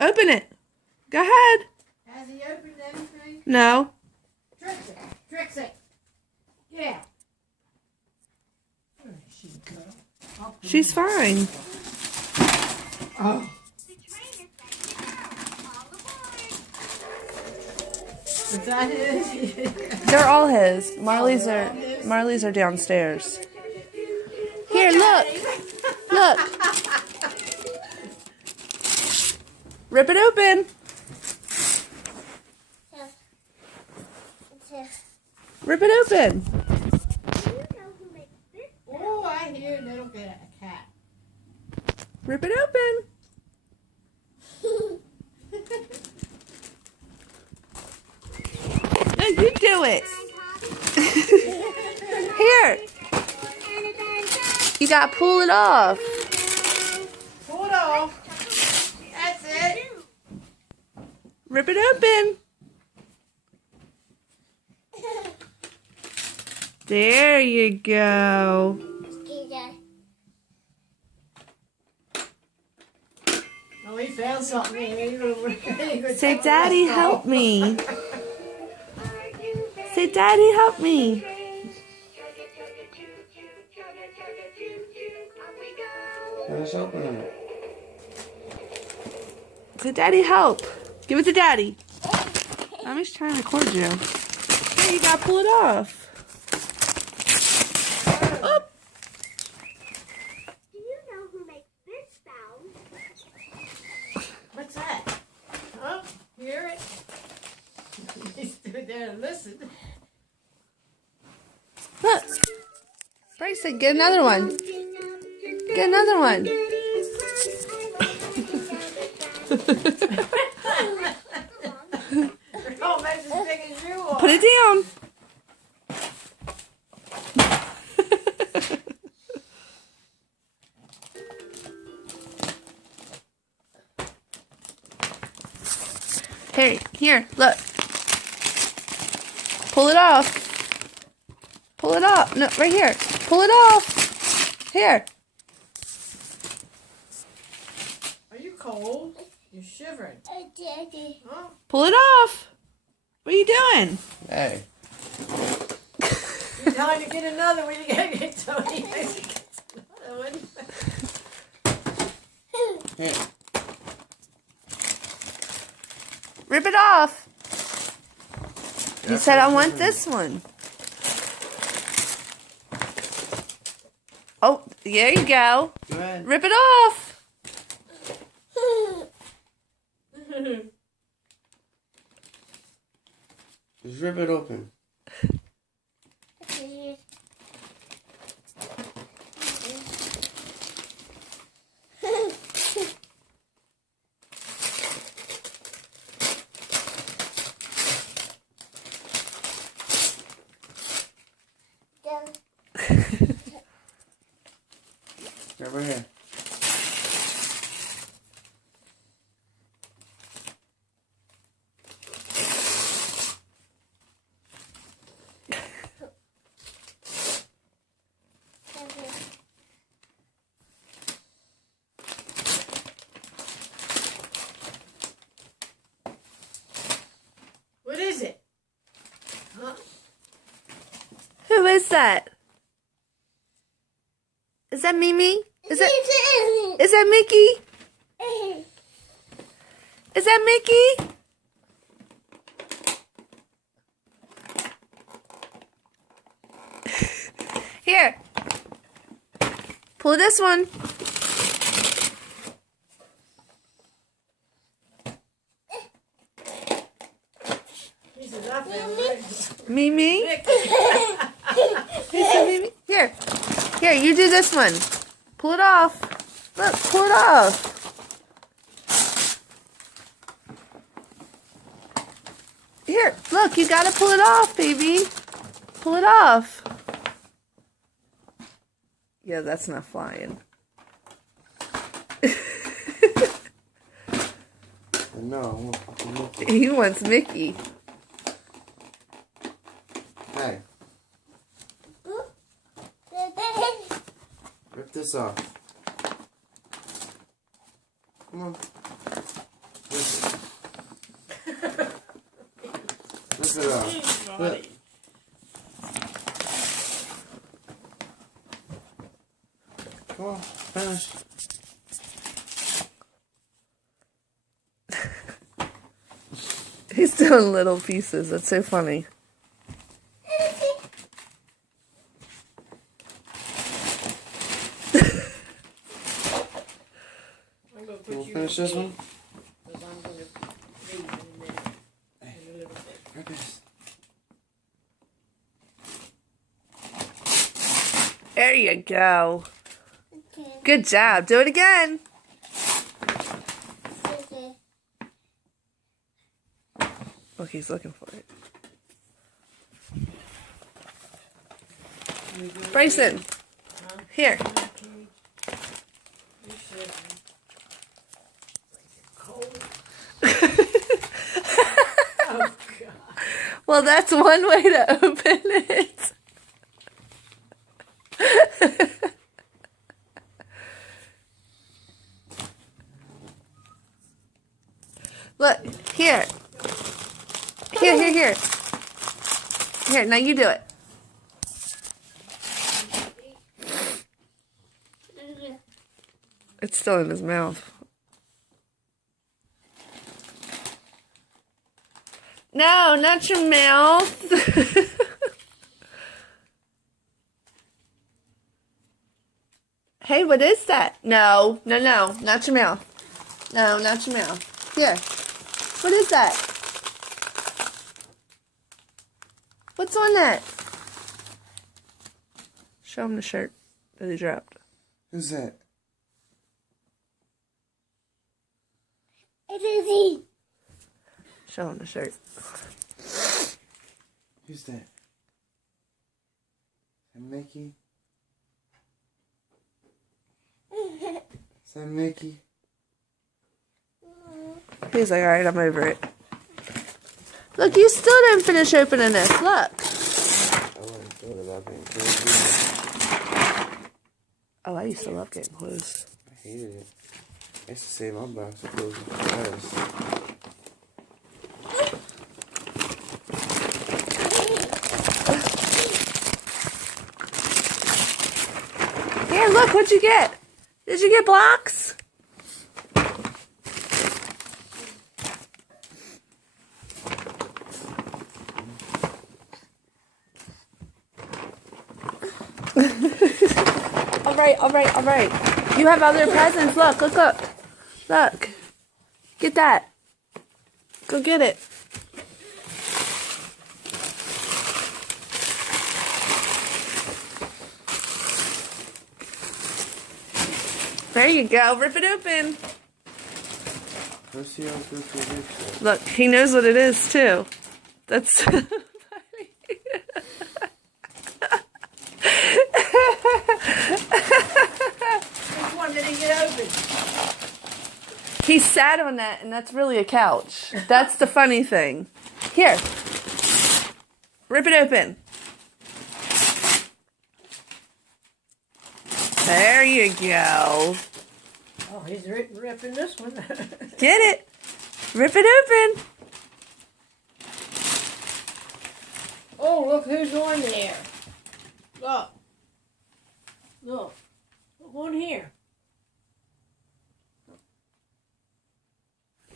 Open it. Go ahead. Has he opened anything? No. Trixie. Trixie. Yeah. Where did she go? She's fine. Oh. Is that his? They're all his. Marley's are downstairs. Here, look. Look. Rip it open. Rip it open. Oh, I hear a little bit of a cat. Rip it open. No, you do it. Here. You gotta pull it off. Pull it off. That's it. Rip it open. There you go. Oh, he found something. Say, Daddy, help me. Say, Daddy, help me. Let's open it. Say, Daddy, help. Give it to Daddy. Mommy's trying to record you. Here, you gotta pull it off. Oh. Do you know who makes this sound? What's that? Oh, hear it? He stood there and listened. Look. Bryson, get another one. Get another one. They're almost as big as you are. Put it down. Hey, here, look. Pull it off. Pull it off. No, right here. Pull it off. Here. Are you cold? You're shivering. Daddy. Huh? Pull it off. What are you doing? Hey. You're trying to get another one. You gotta get Tony. Another one. Here. Rip it off. You said I want this one. Oh, there you go. Go ahead. Rip it off. Just rip it open. Over here. What is it? Huh? Who is that? Is that Mimi? Is that Mickey? Is that Mickey? Here. Pull this one. He says, I found it. Mimi? Mimi? Here. Here, you do this one. Pull it off. Look, pull it off. Here, look, you gotta pull it off, baby. Pull it off. Yeah, that's not flying. No, I want fucking Mickey. He wants Mickey. Hey, rip this off. Come on. Rip it off. Look. Come on, finish. He's doing little pieces. That's so funny. I'm gonna You put want you to finish this one? because I'm gonna leave in a minute. In a little bit. Rip this. There you go. Okay. Good job. Do it again. Okay. Look, he's looking for it. You do it? Bryson, Huh? here. You said cold. Oh God. Well, that's one way to open it. Look, here. Here. Here, now you do it. It's still in his mouth. No, not your mouth. Hey, what is that? No, not your mouth. No, not your mouth. Here. What is that? What's on that? Show him the shirt that he dropped. Who's that? It is he. Show him the shirt. Who's that? Is that Mickey? Is that Mickey? He's like, alright, I'm over it. Look, you still didn't finish opening this. Look. I wasn't thought about being crazy. Oh, I used to love getting clothes. I hated it. I used to save my box of clothes for us. Here, look, what'd you get? Did you get blocks? All right. You have other presents. Look. Look. Get that. Go get it. There you go. Rip it open. Let's see how it goes for this one. Look, he knows what it is, too. That's funny. Which one did he get open? He sat on that, and that's really a couch. That's the funny thing. Here. Rip it open. There you go. Oh, he's ripping this one. Get it. Rip it open. Oh, look who's on there. Look. Look on here.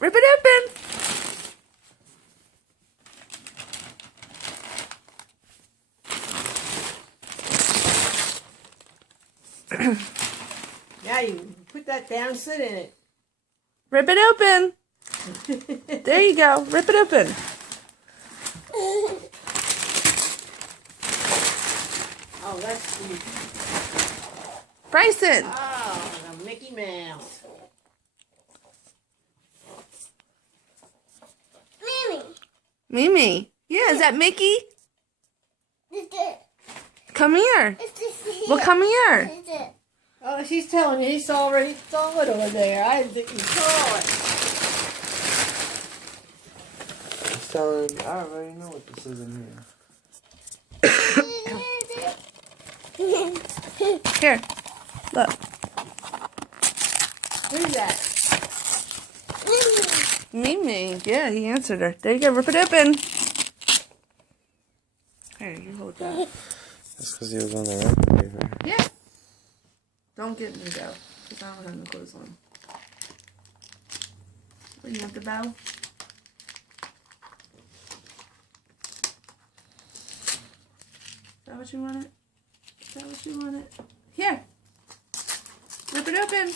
Rip it open. Yeah, you put that down, sit in it. Rip it open. There you go. Rip it open. Oh, that's the Bryson. the Mickey Mouse. Mimi. Yeah, is that Mickey? It's it. Come here. It's this. Well, come here. It's it. Oh, she's telling you he's already saw it over there. I didn't think you saw it. It's telling him, I already know what this is in here. Here. Look. Who's that? Mimi. Yeah, he answered her. There you go. Rip it open. with that. That's because he was on the wrapping paper. Yeah. Don't get me though, because I don't have no clothes on. What, you want the bow? Is that what you wanted? Is that what you wanted? Here. Rip it open.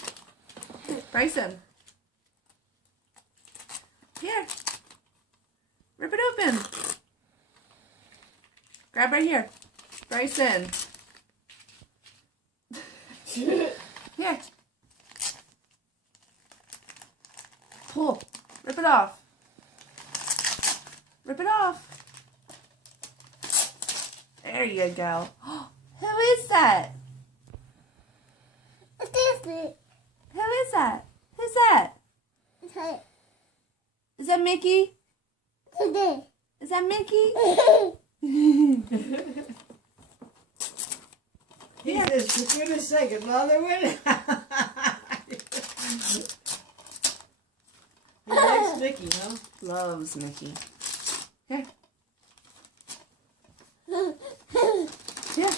Bryson. Here. Rip it open. Grab right here. Bryson. Here. Pull. Rip it off. Rip it off. There you go. Who is that? What is it? Who is that? Who's that? Okay. Is that Mickey? Today. Is that Mickey? He says, for goodness sake, Mother, when he likes Mickey, huh? Loves Mickey. Here. Here.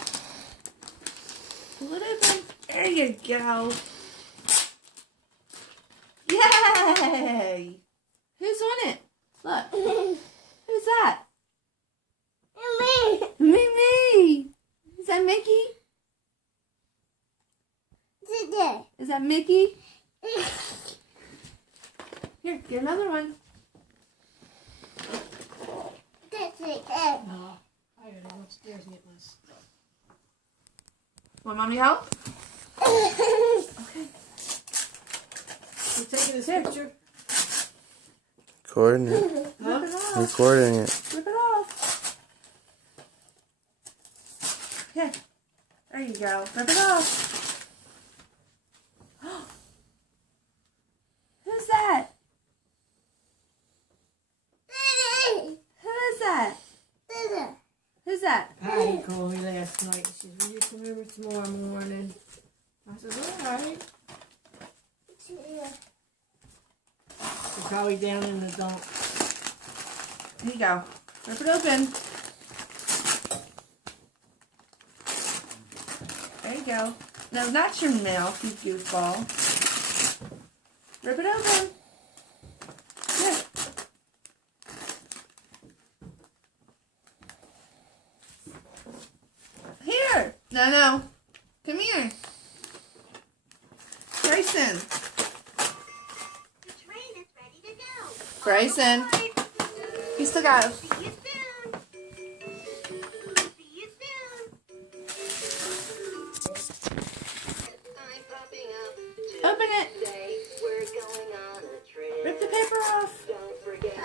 Pull it open. There you go. Yay! Who's on it? Look. Who's that? Me. Me. Is that Mickey? Today. Is that Mickey? Here, get another one. That's it. No, I gotta go upstairs and get my stuff. Want mommy help? Okay. You taking this Here. picture? Recording it. Rip it off. Recording it. Rip it off. Here. There you go. Rip it off. Who's that? Who is that? Who's that? Patty called me last night. She said, will you come over tomorrow morning? I said, all right. She's probably down in the dump. Here you go. Rip it open. There you go. No, not your mouth, you goofball. Rip it open. Here. Here. No. Come here. Bryson. The train is ready to go. Bryson. You still got. See you soon. See you soon. I'm popping up. Open it. Today we're going on a trip. Rip the paper off. Don't forget to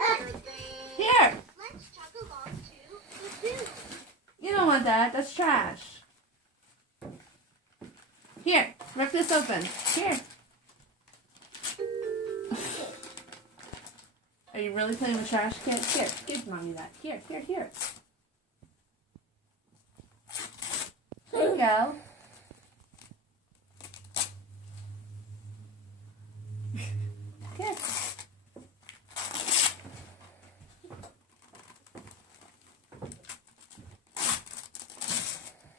pack your things. Here. Let's chug along to the zoo. You don't want that. That's trash. Here. Rip this open. Here. Are you really playing with trash cans? Here. Give mommy that. Here. There you go. Here.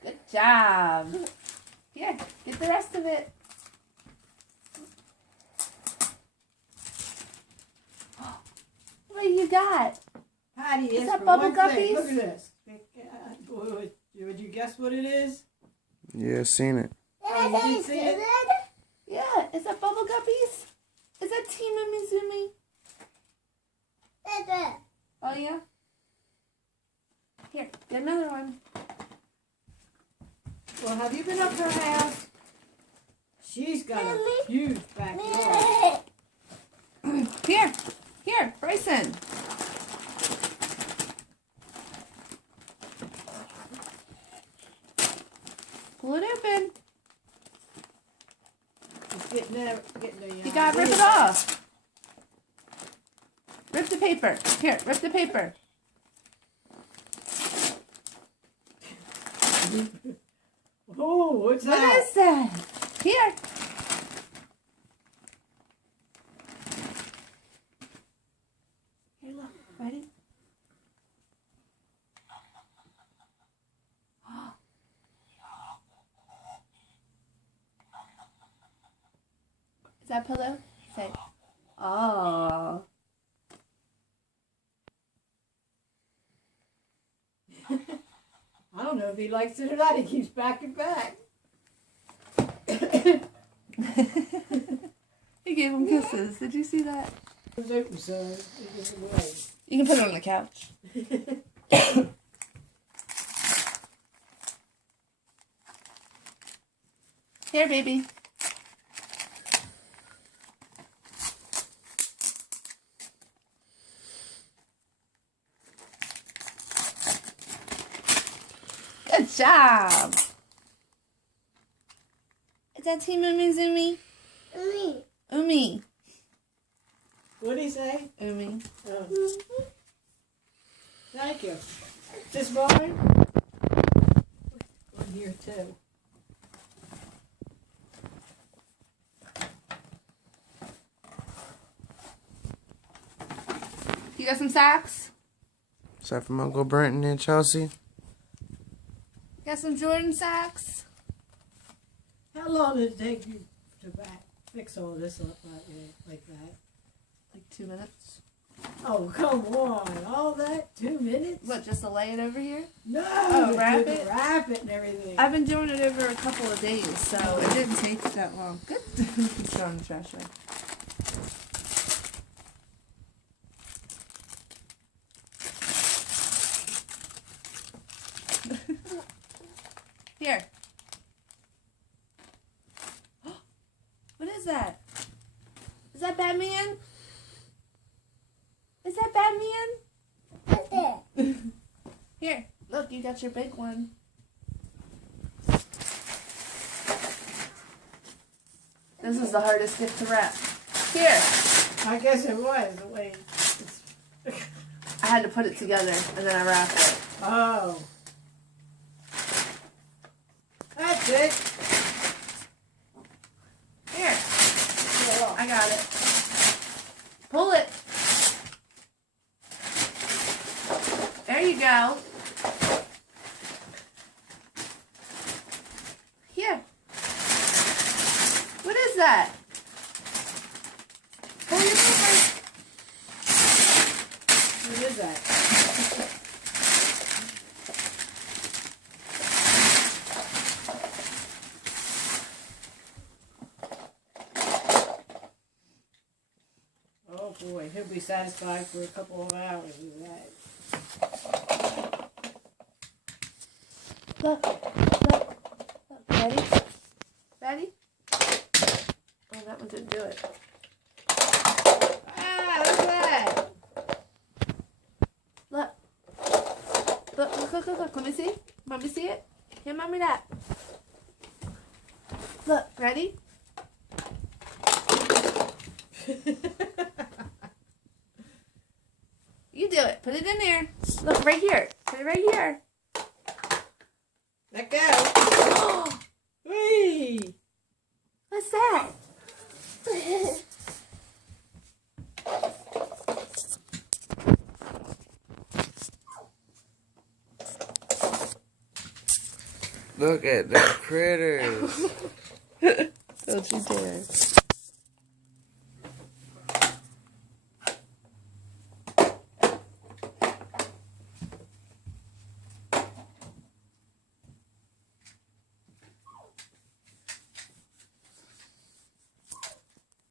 Good job. Here, get the rest of it. What do you got? Patty, Is is that for bubble one thing. guppies? Look at this. Would you guess what it is? Yeah, seen it. Oh, you didn't see it? Yeah, is that Bubble Guppies? Is that Tima Mizumi? Oh, yeah? Here, get another one. Well, have you been up her house? She's got a huge backyard. Here, Bryson. Pull it open. It's getting the You gotta rip it off. Rip the paper. Here, rip the paper. Oh, what's What that? is that? Here. Here, look. Ready? that pillow? Say, oh. I don't know if he likes it or not. He keeps backing back. He gave him kisses. Did you see that? It was open, so it was away. You can put it on the couch. Here, baby. Good job. Is that Team Umizumi? Umi. What did he say? Umi. Oh. Thank you. Is this mine? One here too. You got some socks? Is that from Uncle Brenton and Chelsea? Got some Jordan socks? How long did it take you to fix all this up like that? Like 2 minutes. Oh, come on. All that? 2 minutes? What, just to lay it over here? No. Oh, wrap it? Wrap it and everything. I've been doing it over a couple of days, so it didn't take that long. Good. It's on the trash bag. Here. What is that? Is that Batman? Is that Batman? Here, look, you got your big one. This is the hardest gift to wrap. Here. I guess it was the way it's... I had to put it together and then I wrapped it. Oh. That's it. Here. I got it. Pull it. There you go. Here. What is that? Pull your paper. What is that? Oh boy, he'll be satisfied for a couple of hours with that. Look. Look. Ready? Ready? Oh, that one didn't do it. Ah, look at that. Look. Look. Let me see. Mommy see it? Here, mommy that. Look, ready? You do it. Put it in there. Look, right here. Put it right here. Let go. Whee! What's that? Look at the critters. Don't you dare.